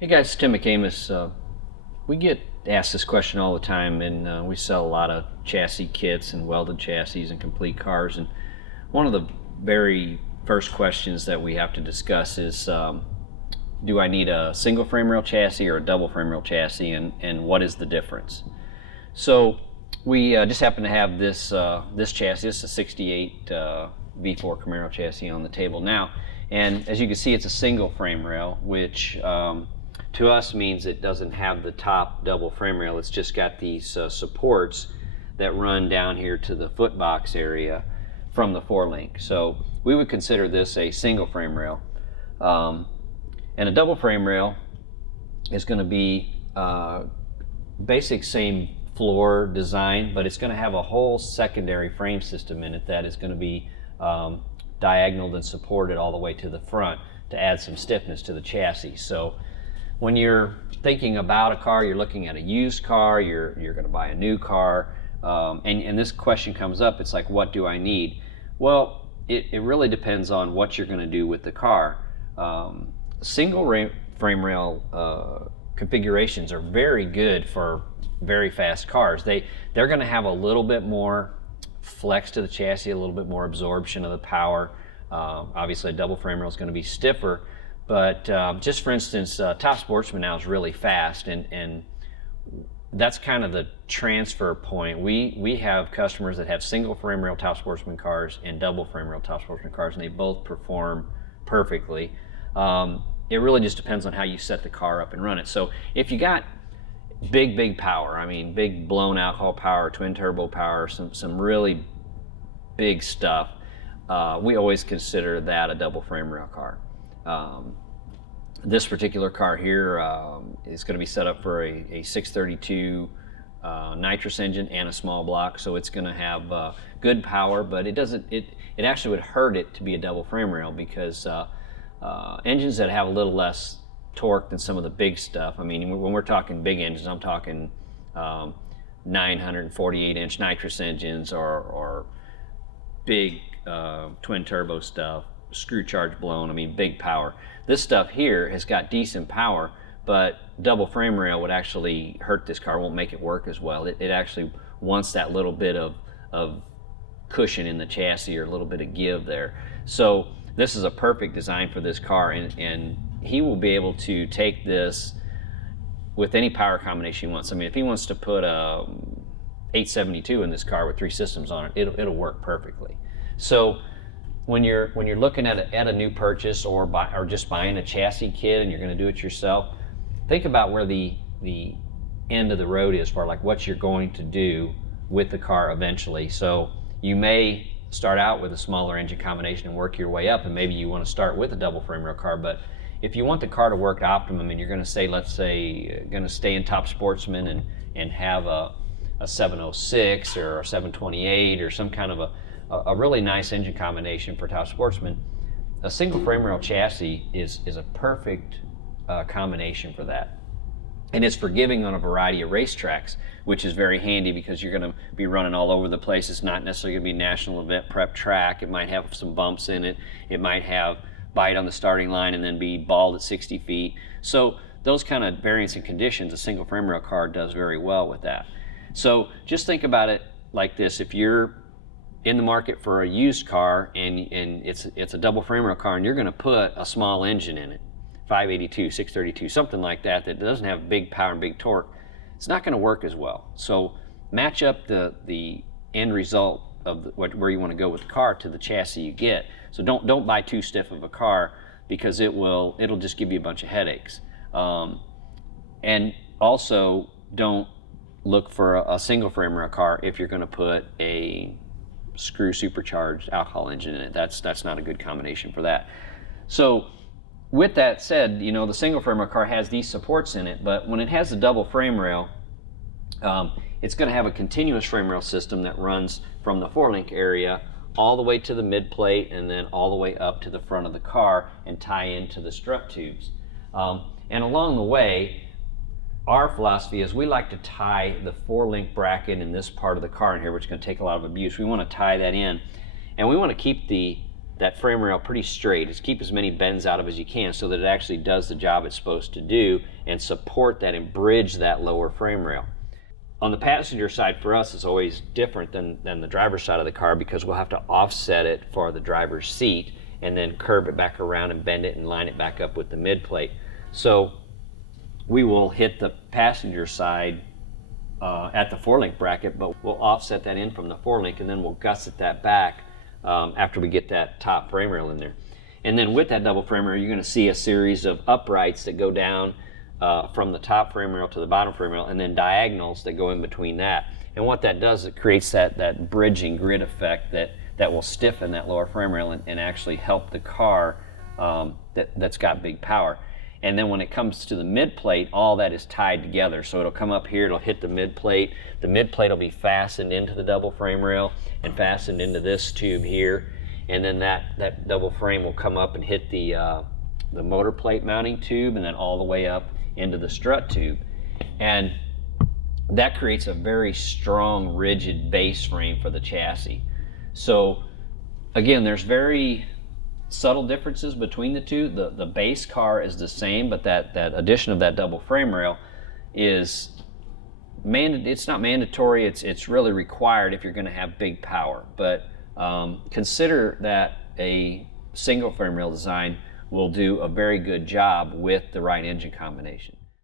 Hey guys, Tim McAmis. We get asked this question all the time, and we sell a lot of chassis kits and welded chassis and complete cars. And one of the very first questions that we have to discuss is, do I need a single frame rail chassis or a double frame rail chassis, and what is the difference? So we just happen to have this chassis. It's a '68 V4 Camaro chassis on the table now, and as you can see, it's a single frame rail, which to us means it doesn't have the top double frame rail. It's just got these supports that run down here to the foot box area from the four-link. So we would consider this a single frame rail. And a double frame rail is going to be basic same floor design, but it's going to have a whole secondary frame system in it that is going to be diagonaled and supported all the way to the front to add some stiffness to the chassis. So when you're thinking about a car, you're looking at a used car, you're going to buy a new car, and this question comes up, it's like, what do I need? Well, it really depends on what you're going to do with the car. Single frame rail configurations are very good for very fast cars. They're going to have a little bit more flex to the chassis, a little bit more absorption of the power. Obviously a double frame rail is going to be stiffer, but just for instance, Top Sportsman now is really fast, and that's kind of the transfer point. We have customers that have single frame rail Top Sportsman cars and double frame rail Top Sportsman cars, and they both perform perfectly. It really just depends on how you set the car up and run it. So if you got big power, I mean big blown alcohol power, twin turbo power, some really big stuff, we always consider that a double frame rail car. This particular car here is going to be set up for a 632 nitrous engine and a small block, so it's going to have good power, but it actually would hurt it to be a double frame rail, because engines that have a little less torque than some of the big stuff, I mean, when we're talking big engines, I'm talking 948-inch nitrous engines, or big twin turbo stuff, screw charge blown, I mean big power. This stuff here has got decent power, but double frame rail would actually hurt this car, won't make it work as well. It actually wants that little bit of cushion in the chassis, or a little bit of give there. So this is a perfect design for this car, and he will be able to take this with any power combination he wants. I mean, if he wants to put a 872 in this car with 3 systems on it, it'll work perfectly. So when you're looking at a new purchase, or just buying a chassis kit and you're going to do it yourself, think about where the end of the road is for like what you're going to do with the car eventually. So you may start out with a smaller engine combination and work your way up, and maybe you want to start with a double frame rail car, but if you want the car to work optimum and you're going to say, let's say, going to stay in Top Sportsman and have a 706 or a 728 or some kind of a really nice engine combination for Top Sportsman, a single frame rail chassis is a perfect combination for that. And it's forgiving on a variety of racetracks, which is very handy, because you're going to be running all over the place. It's not necessarily going to be national event prep track. It might have some bumps in it. It might have bite on the starting line and then be bald at 60 feet. So those kind of variance in conditions, a single frame rail car does very well with that. So just think about it like this. If you're in the market for a used car and it's a double frame rail car, and you're going to put a small engine in it, 582, 632, something like that doesn't have big power and big torque, it's not going to work as well. So match up the end result of where you want to go with the car to the chassis you get. So don't buy too stiff of a car, because it'll just give you a bunch of headaches. And also don't look for a single frame rail car if you're going to put a screw supercharged alcohol engine in it. That's not a good combination for that. So with that said, you know, the single frame rail car has these supports in it, but when it has the double frame rail, it's going to have a continuous frame rail system that runs from the four-link area all the way to the mid plate, and then all the way up to the front of the car and tie into the strut tubes. And along the way, our philosophy is we like to tie the four-link bracket in this part of the car in here, which is going to take a lot of abuse. We want to tie that in, and we want to keep the that frame rail pretty straight. Is keep as many bends out of as you can so that it actually does the job it's supposed to do and support that and bridge that lower frame rail. On the passenger side, for us, it's always different than the driver's side of the car, because we'll have to offset it for the driver's seat and then curve it back around and bend it and line it back up with the mid plate. So we will hit the passenger side at the 4-link bracket, but we'll offset that in from the 4-link, and then we'll gusset that back after we get that top frame rail in there. And then with that double frame rail, you're going to see a series of uprights that go down from the top frame rail to the bottom frame rail, and then diagonals that go in between that. And what that does, it creates that bridging grid effect that will stiffen that lower frame rail and actually help the car that's got big power. And then when it comes to the mid plate, all that is tied together. So it'll come up here, it'll hit the mid plate. The mid plate will be fastened into the double frame rail and fastened into this tube here. And then that double frame will come up and hit the motor plate mounting tube, and then all the way up into the strut tube. And that creates a very strong, rigid base frame for the chassis. So again, there's very subtle differences between the two. The base car is the same, but that addition of that double frame rail is it's not mandatory, it's really required if you're going to have big power. But consider that a single frame rail design will do a very good job with the right engine combination.